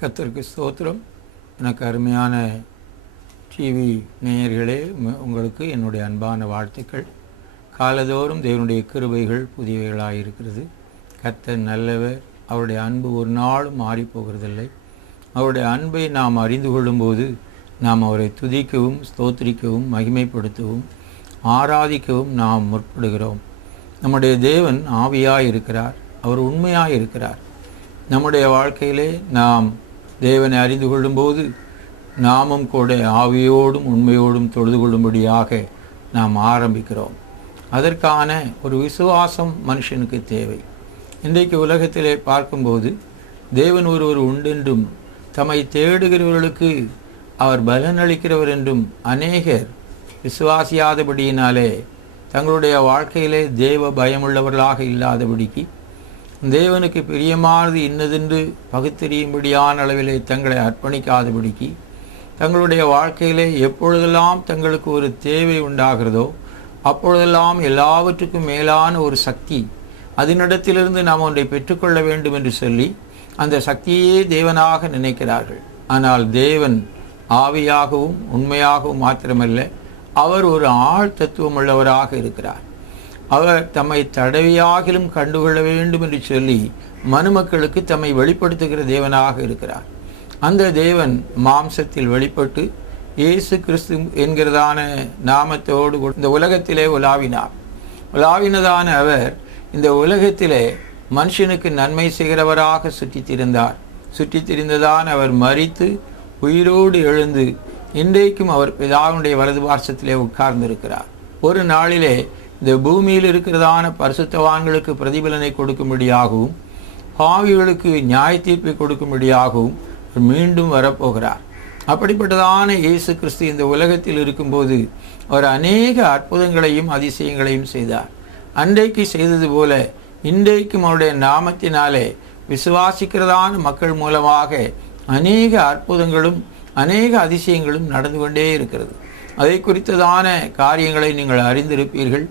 கர்த்தருக்கு ஸ்தோத்திரம். எனக்கு அருமையான டிவி நேயர்களே, உங்களுக்கு என்னுடைய அன்பான வாழ்த்துக்கள். காலதோறும் தேவனுடைய கிருபைகள் புதியவைகளாக இருக்கிறது. கர்த்தர் நல்லவர். அவருடைய அன்பு ஒரு நாளும் மாறி போகிறதில்லை. அவருடைய அன்பை நாம் அறிந்து கொள்ளும்போது நாம் அவரை துதிக்கவும் ஸ்தோத்திரிக்கவும் மகிமைப்படுத்தவும் ஆராதிக்கவும் நாம் முற்படுகிறோம். நம்முடைய தேவன் ஆவியாய் இருக்கிறார். அவர் உண்மையாக இருக்கிறார். நம்முடைய வாழ்க்கையிலே நாம் தேவனை அறிந்து கொள்ளும்போது நாமும் கூட ஆவியோடும் உண்மையோடும் தொழுது கொள்ளும்படியாக நாம் ஆரம்பிக்கிறோம். அதற்கான ஒரு விசுவாசம் மனுஷனுக்கு தேவை. இன்றைக்கு உலகத்திலே பார்க்கும்போது தேவன் ஒருவர் உண்டென்றும் தம்மை தேடுகிறவர்களுக்கு அவர் பலனளிக்கிறவர் என்றும் அநேகர் விசுவாசியாதபடியினாலே தங்களுடைய வாழ்க்கையிலே தேவ பயமுள்ளவர்களாக இல்லாதபடிக்கு தேவனுக்கு பிரியமானது இன்னதென்று பகுத்தறியும்படியான அளவிலே தங்களை அர்ப்பணிக்காதபடிக்கு தங்களுடைய வாழ்க்கையிலே எப்பொழுதெல்லாம் தங்களுக்கு ஒரு தேவை உண்டாகிறதோ அப்பொழுதெல்லாம் எல்லாவற்றுக்கும் மேலான ஒரு சக்தி, அதனிடத்திலிருந்து நாம் ஒன்றை பெற்றுக்கொள்ள வேண்டும் என்று சொல்லி அந்த சக்தியே தேவனாக நினைக்கிறார்கள். ஆனால் தேவன் ஆவியாகவும் உண்மையாகவும் மாத்திரமல்ல, அவர் ஒரு ஆழ் தத்துவம் உள்ளவராக இருக்கிறார். அவர் தம்மை தடவியாகிலும் கண்டுகொள்ள வேண்டும் என்று சொல்லி மனுமக்களுக்கு தம்மை வெளிப்படுத்துகிற தேவனாக இருக்கிறார். அந்த தேவன் மாம்சத்தில் வெளிப்பட்டு இயேசு கிறிஸ்து என்கிறதான நாமத்தோடு இந்த உலகத்திலே உலாவினதான அவர் இந்த உலகத்திலே மனுஷனுக்கு நன்மை செய்கிறவராக சுற்றித் திரிந்ததான் அவர் மரித்து உயிரோடு எழுந்து இன்றைக்கும் அவர் பிதாவினுடைய வலது பார்சத்திலே உட்கார்ந்திருக்கிறார். ஒரு நாளிலே இந்த பூமியில் இருக்கிறதான பரிசுத்தவான்களுக்கு பிரதிபலனை கொடுக்கும்படியாகவும் பாவிகளுக்கு நியாய தீர்ப்பை கொடுக்கும்படியாகவும் மீண்டும் வரப்போகிறார். அப்படிப்பட்டதான இயேசு கிறிஸ்து இந்த உலகத்தில் இருக்கும்போது அவர் அநேக அற்புதங்களையும் அதிசயங்களையும் செய்தார். அன்றைக்கு செய்தது போல இன்றைக்கும் அவருடைய நாமத்தினாலே விசுவாசிக்கிறதான மக்கள் மூலமாக அநேக அற்புதங்களும் அநேக அதிசயங்களும் நடந்து கொண்டே இருக்கிறது. அதை குறித்ததான காரியங்களை நீங்கள் அறிந்திருப்பீர்கள்.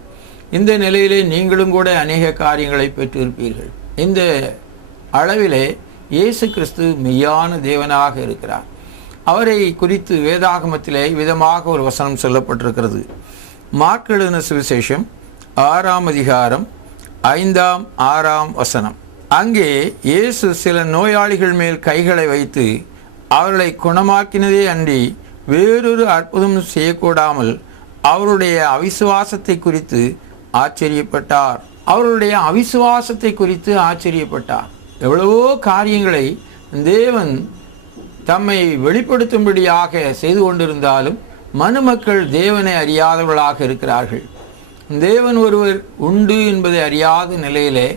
இந்த நிலையிலே நீங்களும் கூட அநேக காரியங்களை பெற்றிருப்பீர்கள். இந்த அளவிலே இயேசு கிறிஸ்து மெய்யான தேவனாக இருக்கிறார். அவரை குறித்து வேதாகமத்திலே விதமாக ஒரு வசனம் சொல்லப்பட்டிருக்கிறது. மார்க் எழுதின சுவிசேஷம் 6ஆம் அதிகாரம் 5ஆம் 6ஆம் வசனம். அங்கே இயேசு சில நோயாளிகள் மேல் கைகளை வைத்து அவர்களை குணமாக்கினதே அன்றி வேறொரு அற்புதம் செய்யக்கூடாமல் அவருடைய அவிசுவாசத்தை குறித்து ஆச்சரியப்பட்டார். எவ்வளவோ காரியங்களை தேவன் தம்மை வெளிப்படுத்தும்படியாக செய்து கொண்டிருந்தாலும் மனுமக்கள் தேவனை அறியாதவர்களாக இருக்கிறார்கள். தேவன் ஒருவர் உண்டு என்பதை அறியாத நிலையிலே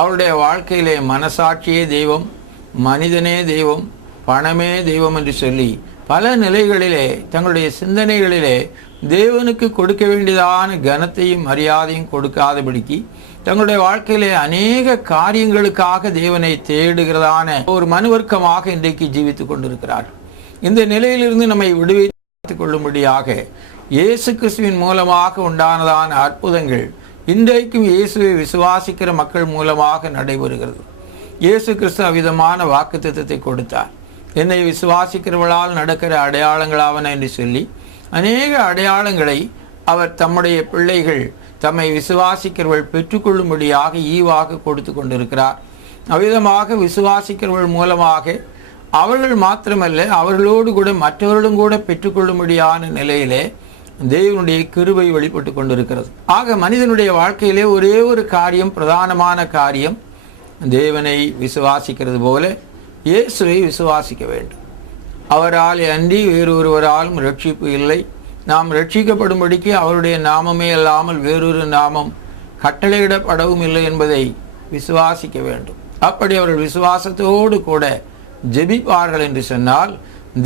அவருடைய வாழ்க்கையிலே மனசாட்சியே தெய்வம், மனிதனே தெய்வம், பணமே தெய்வம் என்று சொல்லி பல நிலைகளிலே தங்களுடைய சிந்தனைகளிலே தேவனுக்கு கொடுக்க வேண்டியதான கனத்தையும் மரியாதையும் கொடுக்காதபடிக்கு தங்களுடைய வாழ்க்கையிலே அநேக காரியங்களுக்காக தேவனை தேடுகிறதான ஒரு மனுவர்க்கமாக இன்றைக்கு ஜீவித்துக் கொண்டிருக்கிறார்கள். இந்த நிலையிலிருந்து நம்மை விடுவித்துக் கொள்ளும்படியாக இயேசு கிறிஸ்துவின் மூலமாக உண்டானதான அற்புதங்கள் இன்றைக்கும் இயேசுவை விசுவாசிக்கிற மக்கள் மூலமாக நடைபெறுகிறது. இயேசு கிறிஸ்து அவ்விதமான வாக்குத்தத்தத்தை கொடுத்தார். என்னை விசுவாசிக்கிறவர்களால் நடக்கிற அடையாளங்களாவன என்று சொல்லி அநேக அடையாளங்களை அவர் தம்முடைய பிள்ளைகள் தம்மை விசுவாசிக்கிறவர்கள் பெற்றுக்கொள்ளும்படியாக ஈவாக கொடுத்து கொண்டிருக்கிறார். அவ்விதமாக விசுவாசிக்கிறவர்கள் மூலமாக அவர்கள் மாத்திரமல்ல, அவர்களோடு கூட மற்றவர்களும் கூட பெற்றுக்கொள்ளும்படியான நிலையிலே தேவனுடைய கிருபை வெளிப்பட்டு கொண்டிருக்கிறது. ஆக மனிதனுடைய வாழ்க்கையிலே ஒரே ஒரு காரியம், பிரதானமான காரியம், தேவனை விசுவாசிக்கிறது போல இயேசுவை விசுவாசிக்க வேண்டும். அவரால் அன்றி வேறொருவராலும் ரட்சிப்பு இல்லை. நாம் ரட்சிக்கப்படும்படிக்கு அவருடைய நாமமே அல்லாமல் வேறொரு நாமம் கட்டளையிடப்படவும் இல்லை என்பதை விசுவாசிக்க வேண்டும். அப்படி அவர்கள் விசுவாசத்தோடு கூட ஜெபிப்பார்கள் என்று சொன்னால்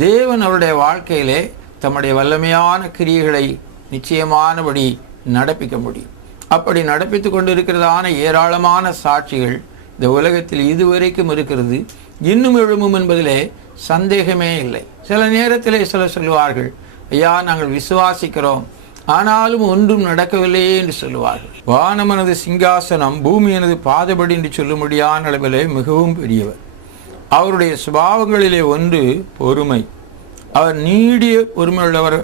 தேவன் அவருடைய வாழ்க்கையிலே தம்முடைய வல்லமையான கிரியைகளை நிச்சயமானபடி நடப்பிக்க முடியும். அப்படி நடப்பித்து கொண்டிருக்கிறதான ஏராளமான சாட்சிகள் இந்த உலகத்தில் இதுவரைக்கும் இருக்கிறது, இன்னும் எழும்பும் என்பதிலே சந்தேகமே இல்லை. சில நேரத்திலே சொல்லுவார்கள், ஐயா நாங்கள் விசுவாசிக்கிறோம், ஆனாலும் ஒன்றும் நடக்கவில்லையே என்று சொல்லுவார்கள். வானமனது சிங்காசனம் பூமி எனது பாதபடி என்று சொல்லும்படியான அளவிலே மிகவும் பெரியவர். அவருடைய சுபாவங்களிலே ஒன்று பொறுமை. அவர் நீடிய பொறுமையுள்ளவர்.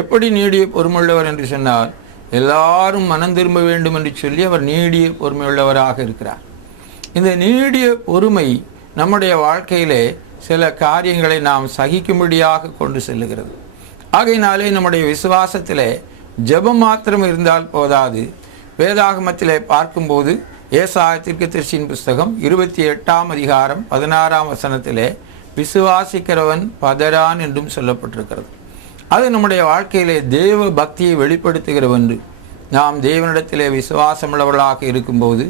எப்படி நீடிய பொறுமையுள்ளவர் என்று சொன்னால், எல்லாரும் மனம் திரும்ப வேண்டும் என்று சொல்லி அவர் நீடிய பொறுமையுள்ளவராக இருக்கிறார். இந்த நீடிய பொறுமை நம்முடைய வாழ்க்கையிலே சில காரியங்களை நாம் சகிக்கும்படியாக கொண்டு செல்லுகிறது. ஆகையினாலே நம்முடைய விசுவாசத்திலே ஜெபம் மாத்திரம் இருந்தால் போதாது. வேதாகமத்திலே பார்க்கும்போது ஏசாயா தீர்க்கதரிசியின் புஸ்தகம் 28ஆம் அதிகாரம் 16ஆம் வசனத்திலே விசுவாசிக்கிறவன் பதறான் என்றும் சொல்லப்பட்டிருக்கிறது. அது நம்முடைய வாழ்க்கையிலே தேவ பக்தியை வெளிப்படுத்துகிற ஒன்று. நாம் தேவனிடத்திலே விசுவாசமுள்ளவர்களாக இருக்கும்போது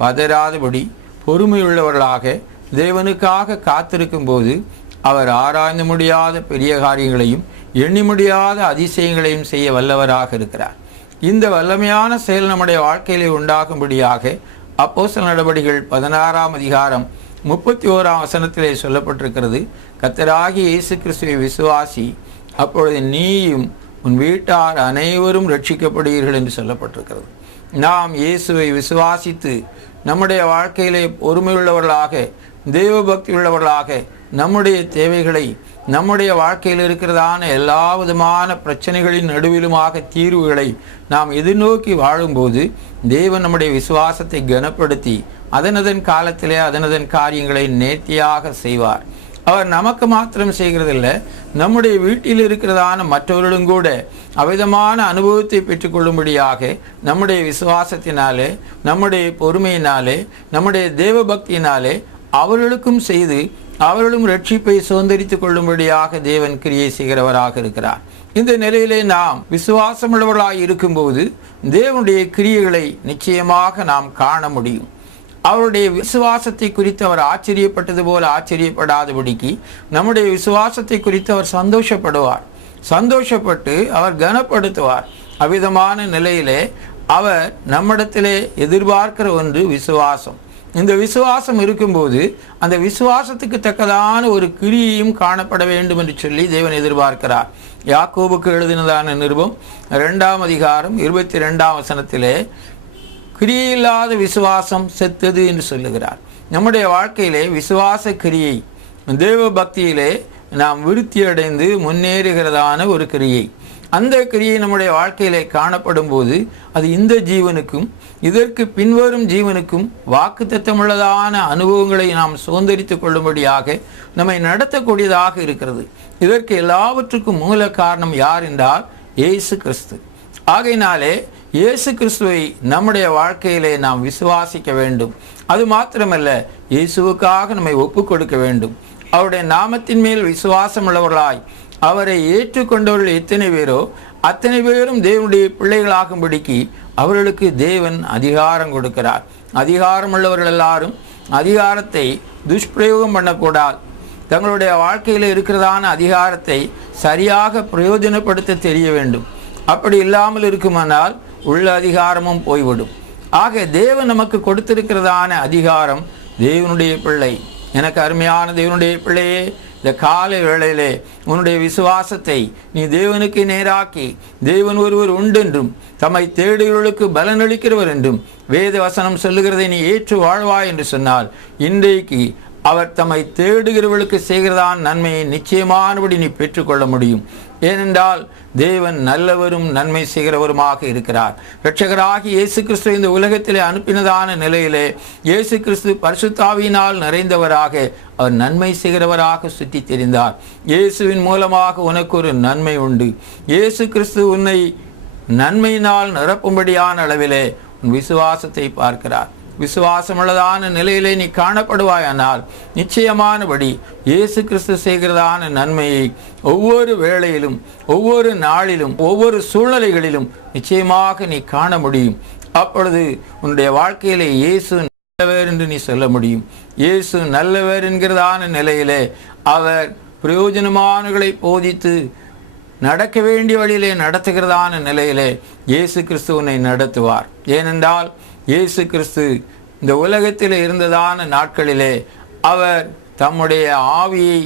பதறாதபடி பொறுமையுள்ளவர்களாக தேவனுக்காக காத்திருக்கும்போது அவர் ஆராய்ந்து முடியாத பெரிய காரியங்களையும் எண்ணி முடியாத அதிசயங்களையும் செய்ய வல்லவராக இருக்கிறார். இந்த வல்லமையான செயல் நம்முடைய வாழ்க்கையிலே உண்டாகும்படியாக அப்போஸ்தலர் நடபடிகள் 16ஆம் அதிகாரம் 31ஆம் வசனத்திலே சொல்லப்பட்டிருக்கிறது, கர்த்தராகிய இயேசு கிறிஸ்துவை விசுவாசி, அப்பொழுது நீயும் உன் வீட்டார் அனைவரும் ரட்சிக்கப்படுவீர்கள் என்று சொல்லப்பட்டிருக்கிறது. நாம் இயேசுவை விசுவாசித்து நம்முடைய வாழ்க்கையிலே பொறுமையுள்ளவர்களாக தெய்வ பக்தி உள்ளவர்களாக நம்முடைய தேவைகளை நம்முடைய வாழ்க்கையில் இருக்கிறதான எல்லா விதமான பிரச்சனைகளின் நடுவிலுமாக தீர்வுகளை நாம் எதிர்நோக்கி வாழும்போது தேவன் நம்முடைய விசுவாசத்தை கனப்படுத்தி அதனதன் காலத்திலே அதனதன் காரியங்களை நேர்த்தியாக செய்வார். அவர் நமக்கு மாத்திரம் செய்கிறதில்லை, நம்முடைய வீட்டில் இருக்கிறதான மற்றவர்களும் கூட அவ்விதமான அனுபவத்தை பெற்றுக்கொள்ளும்படியாக நம்முடைய விசுவாசத்தினாலே, நம்முடைய பொறுமையினாலே, நம்முடைய தேவ பக்தியினாலே அவர்களுக்கும் செய்து அவர்களும் ரட்சிப்பை சுதந்திரித்துக் கொள்ளும்படியாக தேவன் கிரியை செய்கிறவராக இருக்கிறார். இந்த நிலையிலே நாம் விசுவாசமுள்ளவர்களாய் இருக்கும்போது தேவனுடைய கிரியைகளை நிச்சயமாக நாம் காண முடியும். அவருடைய விசுவாசத்தை குறித்து அவர் ஆச்சரியப்பட்டது போல ஆச்சரியப்படாதபடிக்கு நம்முடைய விசுவாசத்தை குறித்து அவர் சந்தோஷப்பட்டு அவர் கனப்படுத்துவார். அவ்விதமான நிலையிலே அவர் நம்மிடத்திலே எதிர்பார்க்கிற ஒன்று விசுவாசம். இந்த விசுவாசம் இருக்கும்போது அந்த விசுவாசத்துக்கு தக்கதான ஒரு கிரியையும் காணப்பட வேண்டும் என்று சொல்லி தேவன் எதிர்பார்க்கிறார். யாக்கோபுக்கு எழுதினதான நிருபம் 2ஆம் அதிகாரம் 22ஆம் வசனத்திலே கிரியையில்லாத விசுவாசம் செத்தது என்று சொல்லுகிறார். நம்முடைய வாழ்க்கையிலே விசுவாச கிரியை, தேவ பக்தியிலே நாம் விருத்தி அடைந்து முன்னேறுகிறதான ஒரு கிரியை. அந்த கிரியை நம்முடைய வாழ்க்கையிலே காணப்படும் போது அது இந்த ஜீவனுக்கும் இதற்கு பின்வரும் ஜீவனுக்கும் வாக்குத்தத்தமுள்ளதான அனுபவங்களை நாம் சுதந்திரித்துக் கொள்ளும்படியாக நம்மை நடத்தக்கூடியதாக இருக்கிறது. இதற்கு எல்லாவற்றுக்கும் மூல காரணம் யார் என்றால் இயேசு கிறிஸ்து. ஆகையினாலே இயேசு கிறிஸ்துவை நம்முடைய வாழ்க்கையிலே நாம் விசுவாசிக்க வேண்டும். அது மாத்திரமல்ல, இயேசுவுக்காக நம்மை ஒப்பு கொடுக்க வேண்டும். அவருடைய நாமத்தின் மேல் விசுவாசம் உள்ளவர்களாய் அவரை ஏற்றுக்கொண்டவர்கள் எத்தனை பேரோ அத்தனை பேரும் தேவனுடைய பிள்ளைகளாகும்படிக்கு அவர்களுக்கு தேவன் அதிகாரம் கொடுக்கிறார். அதிகாரம் உள்ளவர்கள் எல்லாரும் அதிகாரத்தை துஷ்பிரயோகம் பண்ணக்கூடாது. தங்களுடைய வாழ்க்கையில் இருக்கிறதான அதிகாரத்தை சரியாக பிரயோஜனப்படுத்த தெரிய வேண்டும். அப்படி இல்லாமல் இருக்குமானால் உள்ள அதிகாரமும் போய்விடும். ஆக தேவன் நமக்கு கொடுத்திருக்கிறதான அதிகாரம் தேவனுடைய பிள்ளை. எனக்கு அருமையான தேவனுடைய பிள்ளையே, இந்த காலை வேளையிலே உன்னுடைய விசுவாசத்தை நீ தேவனுக்கு நேராக்கி தேவன் ஒருவர் உண்டென்றும் தம்மை தேடுகிறவர்களுக்கு பலனளிக்கிறவர் என்றும் வேத வசனம் சொல்லுகிறதை நீ ஏற்று வாழ்வாய் என்று சொன்னால் இன்றைக்கு அவர் தம்மை தேடுகிறவர்களுக்கு செய்கிறதான் நன்மையை நிச்சயமானபடி நீ பெற்றுக்கொள்ள முடியும். ஏனென்றால் தேவன் நல்லவரும் நன்மை செய்கிறவருமாக இருக்கிறார். இரட்சகராகி இயேசு கிறிஸ்து இந்த உலகத்திலே அனுப்பினதான நிலையிலே இயேசு கிறிஸ்து பரிசுத்தாவியினால் நிறைந்தவராக அவர் நன்மை செய்கிறவராக சுற்றி தெரிந்தார். இயேசுவின் மூலமாக உனக்கு ஒரு நன்மை உண்டு. இயேசு கிறிஸ்து உன்னை நன்மையினால் நிரப்பும்படியான அளவிலே உன் விசுவாசத்தை பார்க்கிறார். விசுவாசமுள்ளதான நிலையிலே நீ காணப்படுவாயானால் நிச்சயமானபடி இயேசு கிறிஸ்து செய்கிறதான நன்மையை ஒவ்வொரு வேளையிலும் ஒவ்வொரு நாளிலும் ஒவ்வொரு சூழ்நிலைகளிலும் நிச்சயமாக நீ காண முடியும். அப்பொழுது உன்னுடைய வாழ்க்கையிலே இயேசு நல்லவர் என்று நீ சொல்ல முடியும். இயேசு நல்லவர் என்கிறதான நிலையிலே அவர் பிரயோஜனமானவர்களை போதித்து நடக்க வேண்டிய வழியிலே நடத்துகிறதான நிலையிலே இயேசு கிறிஸ்து உன்னை நடத்துவார். ஏனென்றால் இயேசு கிறிஸ்து இந்த உலகத்தில் இருந்ததான நாட்களிலே அவர் தம்முடைய ஆவியை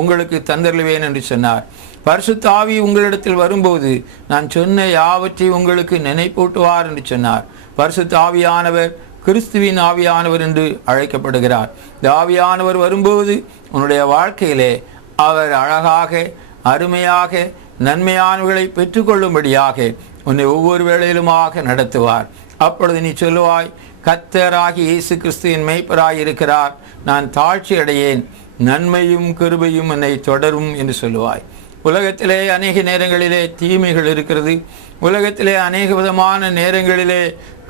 உங்களுக்கு தந்தருளுவேன் என்று சொன்னார். பரிசுத்த ஆவி உங்களிடத்தில் வரும்போது நான் சொன்ன யாவற்றை உங்களுக்கு நினைப்பூட்டுவார் என்று சொன்னார். பரிசுத்த ஆவியானவர் கிறிஸ்துவின் ஆவியானவர் என்று அழைக்கப்படுகிறார். இந்த ஆவியானவர் வரும்போது உன்னுடைய வாழ்க்கையிலே அவர் அழகாக, அருமையாக, நன்மையானவர்களை பெற்றுக்கொள்ளும்படியாக உன்னை ஒவ்வொரு வேளையிலுமாக நடத்துவார். அப்பொழுது நீ சொல்லுவாய், கர்த்தராகிய இயேசு கிறிஸ்துவின் மேய்ப்பராய் இருக்கிறார், நான் தாழ்ச்சி அடையேன், நன்மையும் கிருபையும் என்னை தொடரும் என்று சொல்லுவாய். உலகத்திலே அநேக நேரங்களிலே தீமைகள் இருக்கிறது. உலகத்திலே அநேக விதமான நேரங்களிலே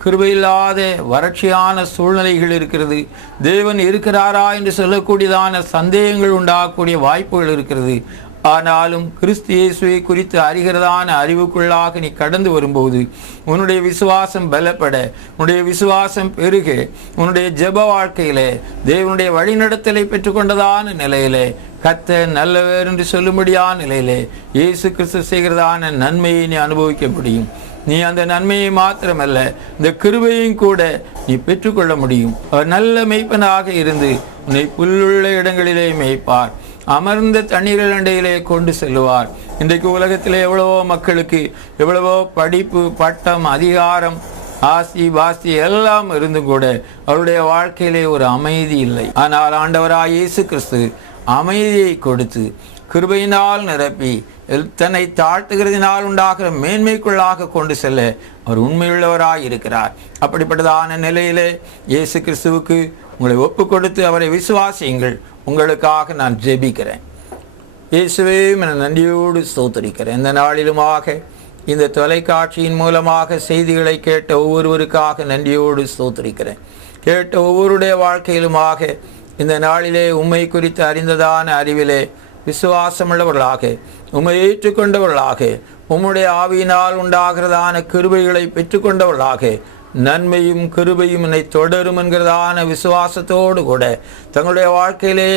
கிருபையில்லாத வறட்சியான சூழ்நிலைகள் இருக்கிறது. தேவன் இருக்கிறாரா என்று சொல்லக்கூடியதான சந்தேகங்கள் உண்டாகக்கூடிய வாய்ப்புகள் இருக்கிறது. ஆனாலும் கிறிஸ்து இயேசுவை குறித்து அறிகிறதான அறிவுக்குள்ளாக நீ கடந்து வரும்போது உன்னுடைய விசுவாசம் பலப்பட, உன்னுடைய விசுவாசம் பெருக, உன்னுடைய ஜெப வாழ்க்கையிலே தேவனுடைய வழிநடத்தலை பெற்றுக்கொண்டதான நிலையிலே, கர்த்தர் நல்லவர் என்று சொல்லும்படியான நிலையிலே இயேசு கிறிஸ்து செய்கிறதான நன்மையை நீ அனுபவிக்க முடியும். நீ அந்த நன்மையை மாத்திரமல்ல, இந்த கிருபையும் கூட நீ பெற்றுக்கொள்ள முடியும். அவர் நல்ல மேய்ப்பனாக இருந்து உன்னை புல்லுள்ள இடங்களிலே மேய்ப்பார், அமர்ந்த தண்ணீர்கள் அண்டையிலே கொண்டு செல்லுவார். இன்றைக்கு உலகத்திலே எவ்வளவோ மக்களுக்கு எவ்வளவோ படிப்பு, பட்டம், அதிகாரம், ஆசி, பாசி எல்லாம் இருந்தும் கூட அவருடைய வாழ்க்கையிலே ஒரு அமைதி இல்லை. ஆனால் ஆண்டவராய் இயேசு கிறிஸ்து அமைதியை கொடுத்து கிருபையினால் நிரப்பி தன்னை தாழ்த்துகிறதினால் உண்டாகிற மேன்மைக்குள்ளாக கொண்டு செல்ல அவர் உண்மையுள்ளவராய் இருக்கிறார். அப்படிப்பட்டதான நிலையிலே இயேசு கிறிஸ்துவுக்கு உங்களை ஒப்பு கொடுத்து அவரை விசுவாசியுங்கள். உங்களுக்காக நான் ஜெபிக்கிறேன். இயேசுவே, நான் நன்றியோடு ஸ்தோத்திரிக்கிறேன். இந்த நாளிலுமாக இந்த தொலைக்காட்சியின் மூலமாக செய்திகளை கேட்ட ஒவ்வொருவருக்காக நன்றியோடு ஸ்தோத்திரிக்கிறேன். கேட்ட ஒவ்வொருடைய வாழ்க்கையிலுமாக இந்த நாளிலே உம்மை குறித்து அறிந்ததான அறிவிலே விசுவாசமுள்ளவர்களாக, உம்மை ஏற்றுக்கொண்டவர்களாக, உம்முடைய ஆவியினால் உண்டாகிறதான கிருபைகளை பெற்றுக்கொண்டவர்களாக, நன்மையும் கிருபையும் என்னை தொடரும் என்கிறதான விசுவாசத்தோடு கூட தங்களுடைய வாழ்க்கையிலே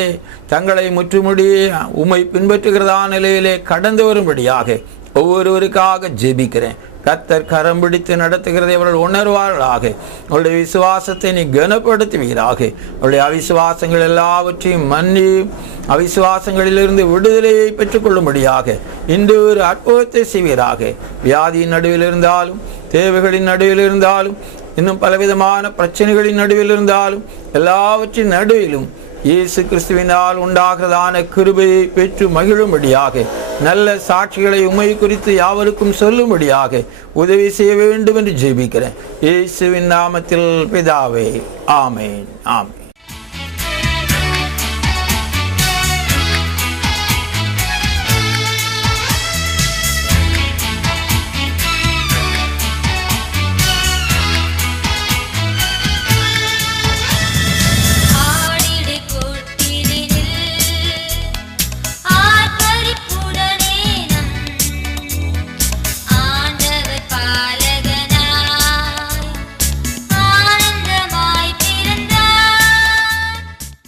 தங்களை முற்றுமுடியே உம்மை பின்பற்றுகிறதான நிலையிலே கடந்து வரும்படியாக ஒவ்வொருவருக்காக ஜெபிக்கிறேன். கர்த்தர் கரம் பிடித்து நடத்துகிறதை அவர்கள் உணர்வார்களாக. அவருடைய விசுவாசத்தை நீ கனப்படுத்துவீராக. அவருடைய அவிசுவாசங்கள் எல்லாவற்றையும் மன்னி அவிசுவாசங்களிலிருந்து விடுதலையை பெற்றுக்கொள்ளும்படியாக இன்று ஒரு அற்புதத்தை செய்வீராக. வியாதியின் நடுவில் இருந்தாலும், தேவைகளின் நடுவில் இருந்தாலும், இன்னும் பலவிதமான பிரச்சனைகளின் நடுவில் இருந்தாலும், எல்லாவற்றின் நடுவிலும் இயேசு கிறிஸ்துவினால் உண்டாகிறதான கிருபையை பெற்று மகிழும்படியாக, நல்ல சாட்சிகளை உம்மை குறித்து யாவருக்கும் சொல்லும்படியாக உதவி செய்ய வேண்டும் என்று ஜெபிக்கிறேன். இயேசுவின் நாமத்தில் பிதாவே, ஆமென், ஆமென்.